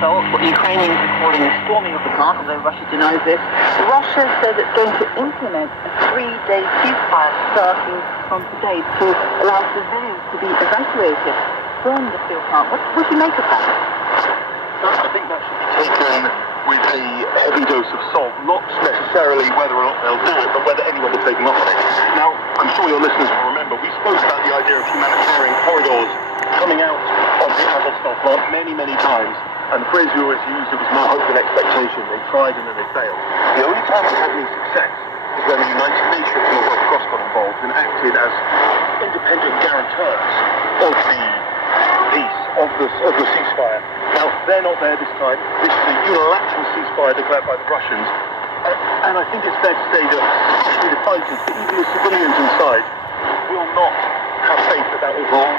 assault, what the Ukrainians are calling a storming of the plant, although Russia denies this. Russia says it's going to implement a 3-day ceasefire starting from today to allow civilians to be evacuated from the steel plant. What do you make of that? I think that should be taken with a heavy dose of salt, not necessarily whether or not they'll do it, but whether anyone will take them up on it. Now, I'm sure your listeners will remember, we spoke about the idea of humanitarian corridors coming out of the Azovstal plant many, many times, and the phrase we always used, it was no hope and expectation. They tried and then they failed. The only time we had any success is when the United Nations and the Red Cross got involved and acted as independent guarantors of the peace, of the ceasefire. Now, they're not there this time. This is a unilateral ceasefire declared by the Russians. And I think it's fair to say that, especially the fighters, but even the civilians inside, will not have faith that that will hold.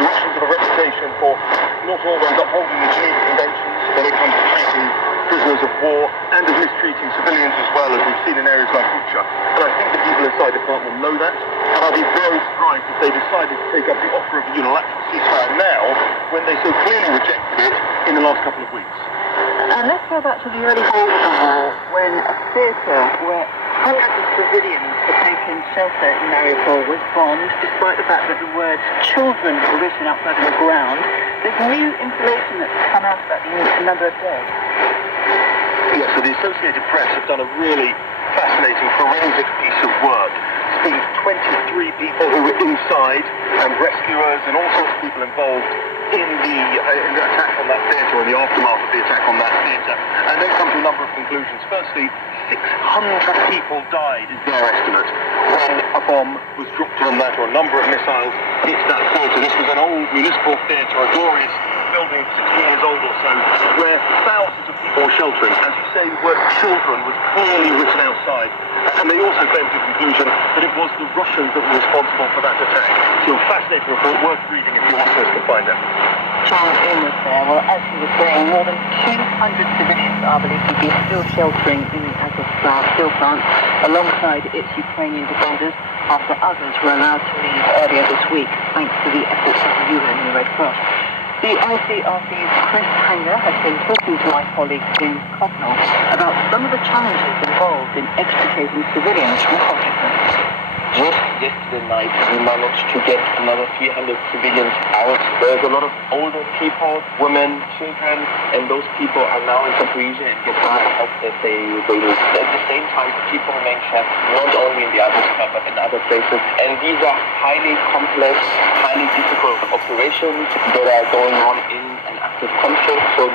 The Russians have a reputation for not always upholding the Geneva Conventions when it comes to treating prisoners of war and of mistreating civilians as well, as we've seen in areas like Bucha. And I think the people inside the plant will know that. And I'll be very surprised if they decided to take up the offer of a unilateral ceasefire now, when they so clearly rejected it in the last couple of weeks. And let's go back to the early days of the war, when a theatre where hundreds of civilians had taken shelter in Mariupol was bombed, despite the fact that the words children were written outside on the ground. There's new information that's come out about in a number of days. Yeah, so the Associated Press have done a really fascinating forensic piece of work. Speaking to 23 people who were inside, and rescuers and all sorts of people involved in the attack on that theatre, or the aftermath of the attack on that theatre, and they've come to a number of conclusions. Firstly, 600 people died is their estimate when a bomb was dropped on that, or a number of missiles hit that theatre. This was an old municipal theatre, a glorious building, 60 years old or so, where thousands of people were sheltering. As you say, the word children was clearly written outside, and they also came to the conclusion that it was the Russians that were responsible for that attack. So a fascinating report, worth reading if your listeners can find it. John in was there. Well, as he was saying, more than 200 civilians are believed to be still sheltering in the Azovstal steel plant, alongside its Ukrainian defenders, after others were allowed to leave earlier this week, thanks to the efforts of the UN and the Red Cross. The ICRC's Chris Hanger has been talking to my colleague James Cotnell about some of the challenges involved in extricating civilians from conflict. Just yesterday night, we managed to get another 300 civilians out. There's a lot of older people, women, children, and those people are now in Zaporizhia and get all the help that they need. At the same time, people remain trapped, not only in the Azovstal, but in other places. And these are highly complex, highly difficult operations that are going on in an active conflict. So